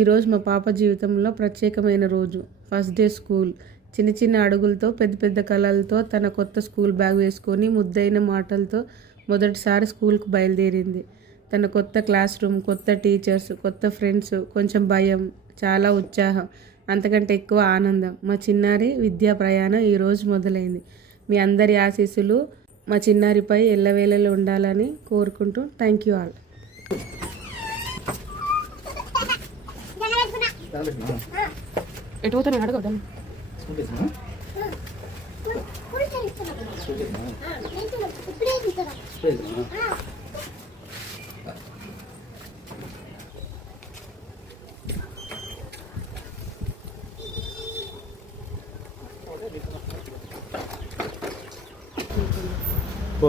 ఈరోజు మా పాప జీవితంలో ప్రత్యేకమైన రోజు. First day school. చిన్న చిన్న అడుగులతో పెద్ద పెద్ద కలలతో తన కొత్త స్కూల్ బ్యాగ్ వేసుకొని ముద్దైన మాటలతో మొదటిసారి స్కూల్కు బయలుదేరింది. తన కొత్త క్లాస్ రూమ్, కొత్త టీచర్స్, కొత్త ఫ్రెండ్స్, కొంచెం భయం, చాలా ఉత్సాహం, అంతకంటే ఎక్కువ ఆనందం. మా చిన్నారి విద్యా ప్రయాణం ఈరోజు మొదలైంది. మీ అందరి ఆశీస్సులు మా చిన్నారిపై ఎల్లవేళలో ఉండాలని కోరుకుంటూ థ్యాంక్ యూ ఆల్. ఎటు పోతా నేను అడగద్దాం. పో